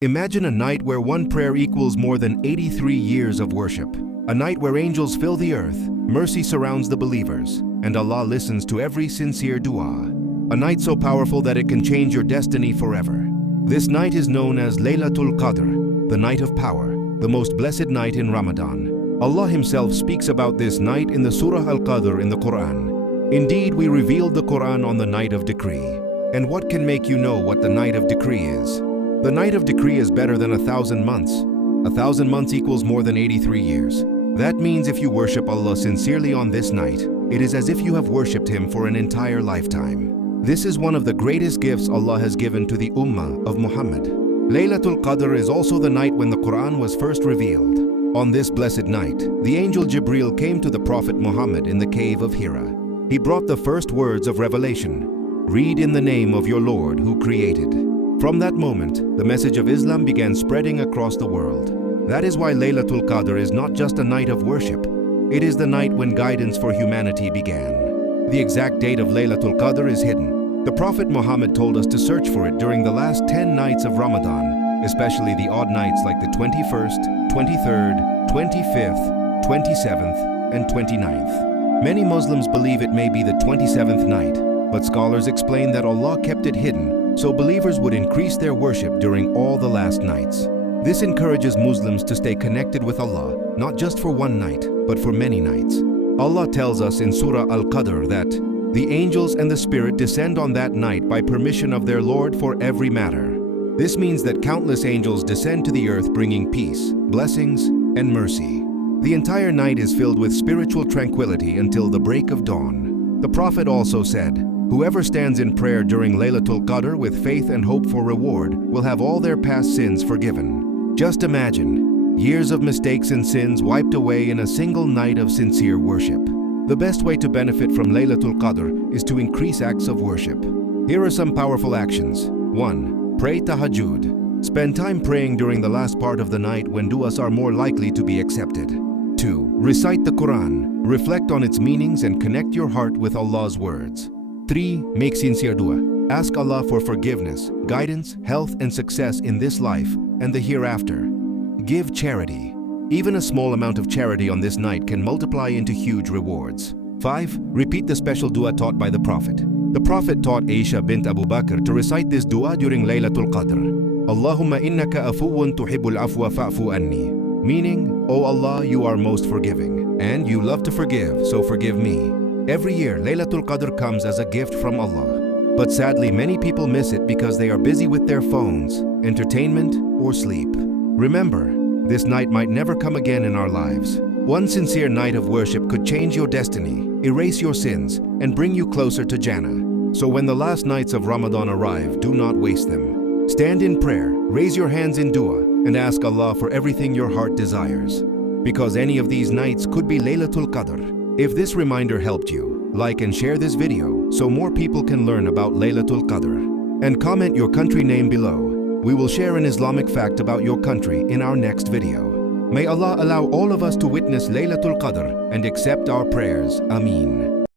Imagine a night where one prayer equals more than 83 years of worship. A night where angels fill the earth, mercy surrounds the believers, and Allah listens to every sincere dua. A night so powerful that it can change your destiny forever. This night is known as Laylatul Qadr, the night of power, the most blessed night in Ramadan. Allah Himself speaks about this night in the Surah Al-Qadr in the Quran. Indeed, we revealed the Quran on the night of decree. And what can make you know what the night of decree is? The night of decree is better than 1,000 months. 1,000 months equals more than 83 years. That means if you worship Allah sincerely on this night, it is as if you have worshipped Him for an entire lifetime. This is one of the greatest gifts Allah has given to the Ummah of Muhammad. Laylatul Qadr is also the night when the Quran was first revealed. On this blessed night, the angel Jibril came to the Prophet Muhammad in the cave of Hira. He brought the first words of revelation. Read in the name of your Lord who created. From that moment, the message of Islam began spreading across the world. That is why Laylatul Qadr is not just a night of worship. It is the night when guidance for humanity began. The exact date of Laylatul Qadr is hidden. The Prophet Muhammad told us to search for it during the last 10 nights of Ramadan, especially the odd nights like the 21st, 23rd, 25th, 27th, and 29th. Many Muslims believe it may be the 27th night, but scholars explain that Allah kept it hidden so believers would increase their worship during all the last nights. This encourages Muslims to stay connected with Allah, not just for one night, but for many nights. Allah tells us in Surah Al-Qadr that the angels and the Spirit descend on that night by permission of their Lord for every matter. This means that countless angels descend to the earth bringing peace, blessings, and mercy. The entire night is filled with spiritual tranquility until the break of dawn. The Prophet also said, "Whoever stands in prayer during Laylatul Qadr with faith and hope for reward will have all their past sins forgiven." Just imagine, years of mistakes and sins wiped away in a single night of sincere worship. The best way to benefit from Laylatul Qadr is to increase acts of worship. Here are some powerful actions. 1. Pray tahajjud. Spend time praying during the last part of the night when du'as are more likely to be accepted. 2. Recite the Quran. Reflect on its meanings and connect your heart with Allah's words. 3. Make sincere dua. Ask Allah for forgiveness, guidance, health, and success in this life and the hereafter. Give charity. Even a small amount of charity on this night can multiply into huge rewards. 5. Repeat the special dua taught by the Prophet. The Prophet taught Aisha bint Abu Bakr to recite this dua during Laylatul Qadr. Allahumma innaka afuwwun tuhibbul afwa anni. Meaning, O Allah, you are most forgiving, and you love to forgive, so forgive me. Every year, Laylatul Qadr comes as a gift from Allah. But sadly, many people miss it because they are busy with their phones, entertainment, or sleep. Remember, this night might never come again in our lives. One sincere night of worship could change your destiny, erase your sins, and bring you closer to Jannah. So when the last nights of Ramadan arrive, do not waste them. Stand in prayer, raise your hands in dua, and ask Allah for everything your heart desires. Because any of these nights could be Laylatul Qadr. If this reminder helped you, like and share this video so more people can learn about Laylatul Qadr. And comment your country name below. We will share an Islamic fact about your country in our next video. May Allah allow all of us to witness Laylatul Qadr and accept our prayers. Ameen.